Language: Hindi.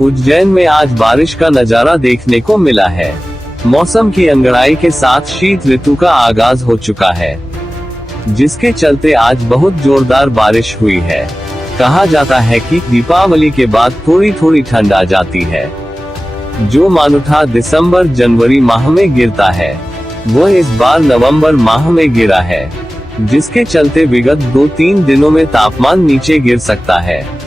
उज्जैन में आज बारिश का नजारा देखने को मिला है। मौसम की अंगड़ाई के साथ शीत ऋतु का आगाज हो चुका है, जिसके चलते आज बहुत जोरदार बारिश हुई है। कहा जाता है कि दीपावली के बाद थोड़ी थोड़ी ठंड आ जाती है। जो मानसून दिसंबर जनवरी माह में गिरता है, वह इस बार नवंबर माह में गिरा है, जिसके चलते विगत 2-3 दिनों में तापमान नीचे गिर सकता है।